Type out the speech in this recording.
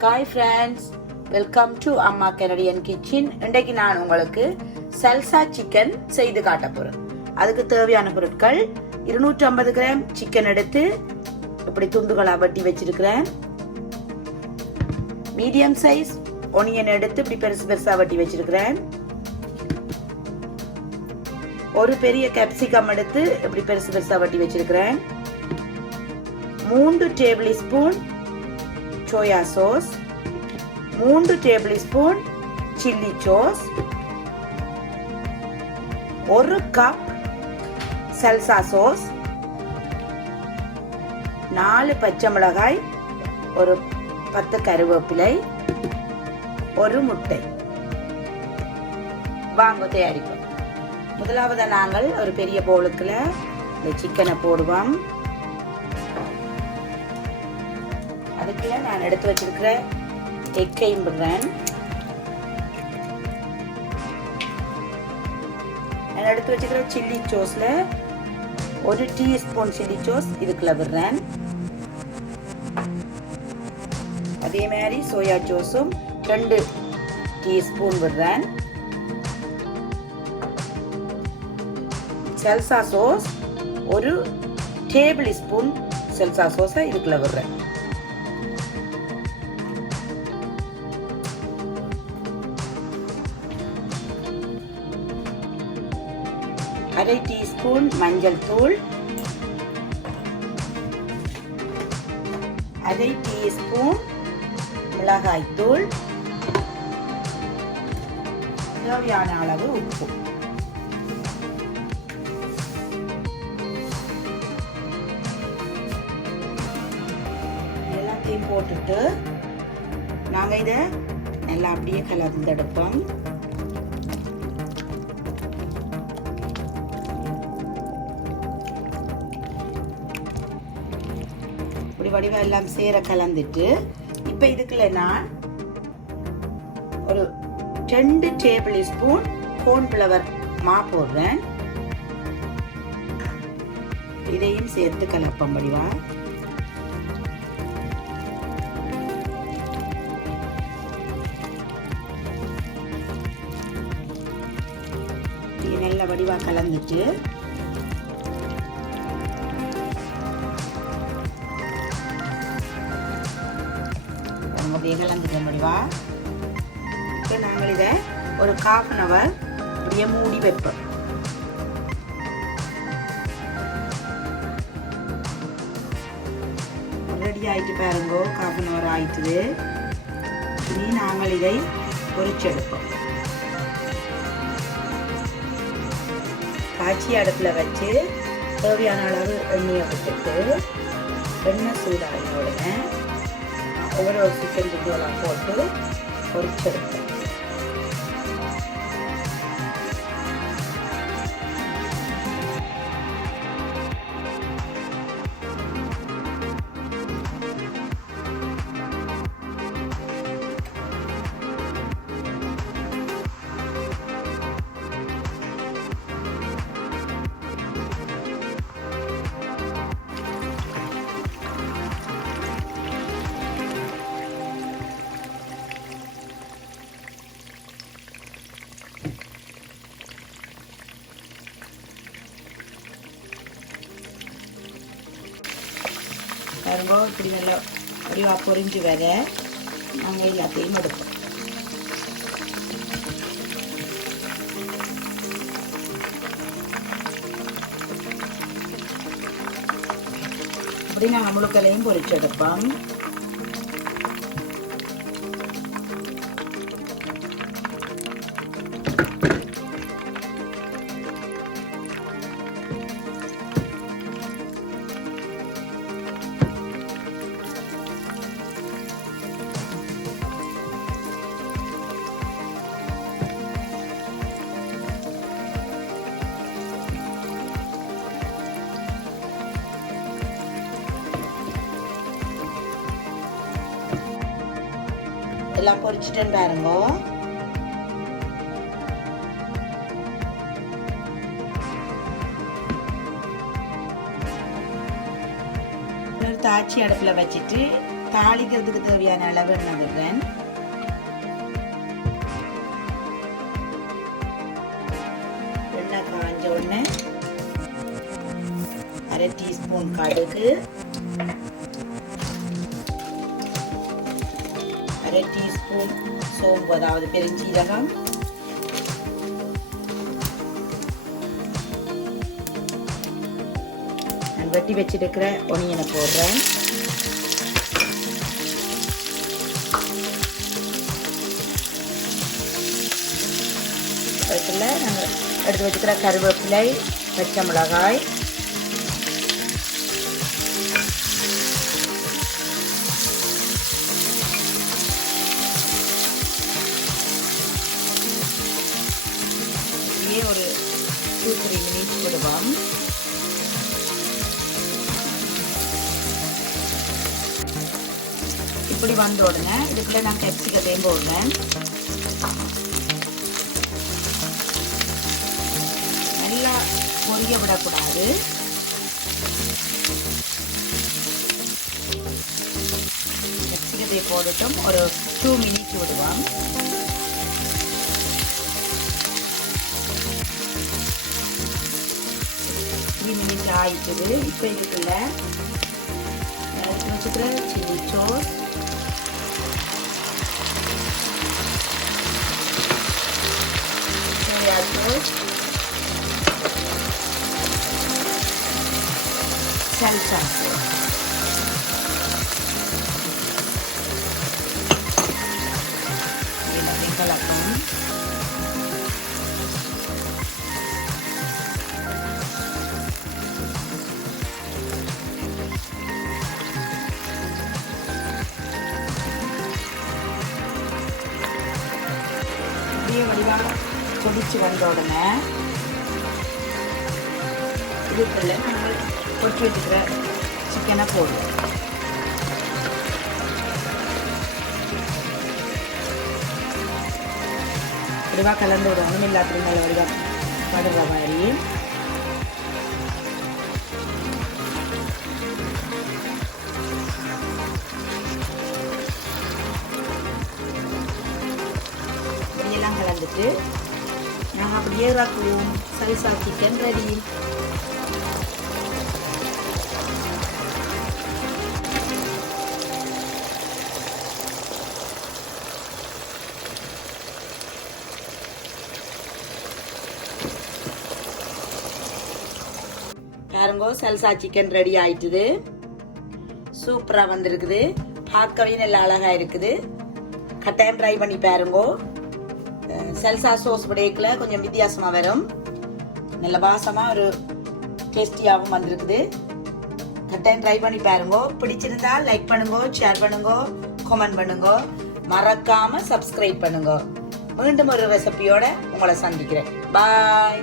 Hi friends, welcome to அம்மா Canadian kitchen. இன்றைக்கு நான் உங்களுக்கு சல்சா சிக்கன் செய்து காட்ட போறேன். அதுக்கு தேவையான பொருட்கள் 250 கிராம் சிக்கன் எடுத்து இப்படி துண்டுகளா வெட்டி வச்சிருக்கிறேன். மீடியம் சைஸ் ஒனியன் எடுத்து இப்படி பெருசு பெருசா வெட்டி வச்சிருக்கிறேன். ஒரு பெரிய கேப்சிகம் எடுத்து இப்படி பெருசு பெருசா வெட்டி வச்சிருக்கிறேன். 3 table spoon soya sauce, 3 table spoon chilli sauce, 1 cup சல்சா sauce, 4 பச்சை மிளகாய், ஒரு 10 கருவேப்பிலை, ஒரு முட்டை. வாங்க தயாரிப்போம். முதலாவது நாங்கள் ஒரு பெரிய பவுலுக்குள்ள இந்த சிக்கனை போடுவோம். அதுக்குள்ள நான் எடுத்து வச்சிருக்கிற எக்கையும் விடுறேன். நான் எடுத்து வச்சிருக்கிற சில்லி சாஸ்ல 1 டீஸ்பூன் சில்லி சாஸ் இதுக்குள்ள விடுறேன். அதே மாதிரி சோயா சாஸும் 2 டீஸ்பூன் விடுறேன். Salsa sauce 1 tablespoon salsa சாஸை இதுக்குள்ள விடுறேன். அரை டீஸ்பூன் மஞ்சள் தூள், அரை டீஸ்பூன் மிளகாய் தூள், தேவையான அளவு உப்பு. எல்லாத்தையும் போட்டுட்டு நாங்கள் இதை நல்லா அப்படியே கலந்தெடுப்போம். வடிவா எல்லாம் சேர கலந்துட்டு இப்ப இதுக்குள்ள நான் ஒரு 2 டேபிள் ஸ்பூன் கார்ன்ஃப்ளவர் மா போடுறேன். இதையும் சேர்த்து கலப்பம் வடிவா. நல்ல வடிவா கலந்துட்டு கலந்துக்க முடிவா. இப்போ நாங்கள் இதை ஒரு 1/2 hour அப்படியே மூடி வைப்போம். ரெடி ஆயிட்டு பாருங்கோ, 1/2 hour ஆயிட்டுது. இனி நாங்கள் இதை பொரிச்செடுப்போம். காய்ச்சி அடுப்பில் வச்சு தேவையான அளவு எண்ணெயை விட்டுட்டு எண்ணெய் சூடாகின உடனே ஒவ்வொரு சிக்கன் துண்டுகளாக போட்டு பொரிச்செடுப்போம். பாருங்க, இப்படி நல்லா வடிவா பொரிஞ்சு வர நாங்கள் எல்லாத்தையும் எடுப்போம். இப்படி நாங்கள் முழுக்கலையும் பொரிச்சு எடுப்போம். எல்லாம் பொரிச்சிட்டேன் பாருங்க. தாச்சி அடுப்பில் வச்சுட்டு தாளிக்கிறதுக்கு தேவையான அளவு எண்ணெய் விடுறேன். எண்ணெய் காஞ்ச உடனே 1/2 டீஸ்பூன் கடுகு, 1/2 டீஸ்பூன் சோம்பு அதாவது பெருஞ்சீரகம், நான் வெட்டி வச்சிருக்கிற ஒனியனை போடுறேன். நாங்கள் எடுத்து வச்சுக்கிற கருவேப்பிலை, பச்சை மிளகாய், ஒரு 2-3 மினிட்ஸ் விடுவோம். இப்படி வந்த உடனே இதுக்குள்ள நான் கேப்சிகத்தையும் போடுறேன். நல்லா பொரிய விடக்கூடாது. கேப்சிகத்தை போட்டுட்டும் ஒரு 2 மினிட்ஸ் விடுவோம். மினிட் ஆயிடுது. இப்போ இதுக்குள்ள வச்சுக்கிற chilli sauce, soya sauce, salsa sauce, எல்லாத்தையும் கலப்போம். வடிவாக கொதிச்சு வந்த உடனே இதுக்குள்ள நாங்கள் கொட்டி வச்சுக்கிற சிக்கனை போடுவோம். வடிவாக கலந்து விடணும். எல்லாத்துலையும் நல்ல வடிவாக படுற மாதிரி. கலந்துட்டு நாங்கள் அப்படியே இறக்குவோம். சல்சா சிக்கன் ரெடி. பாருங்க, சல்சா சிக்கன் ரெடி ஆயிட்டுது. சூப்பரா வந்திருக்குது. பார்க்கவே நல்ல அழகா இருக்குது. கட்டாயம் ட்ரை பண்ணி பாருங்க. சல்சா சோஸ் விடையக்குள்ள கொஞ்சம் வித்தியாசமா வரும். நல்ல வாசமா ஒரு டேஸ்டியாகவும் வந்திருக்குது. கட்டாயம் ட்ரை பண்ணி பாருங்க. பிடிச்சிருந்தா லைக் பண்ணுங்க, ஷேர் பண்ணுங்க, கமெண்ட் பண்ணுங்க. மறக்காம சப்ஸ்கிரைப் பண்ணுங்க. மீண்டும் ஒரு ரெசிபியோட உங்களை சந்திக்கிறேன். பாய்.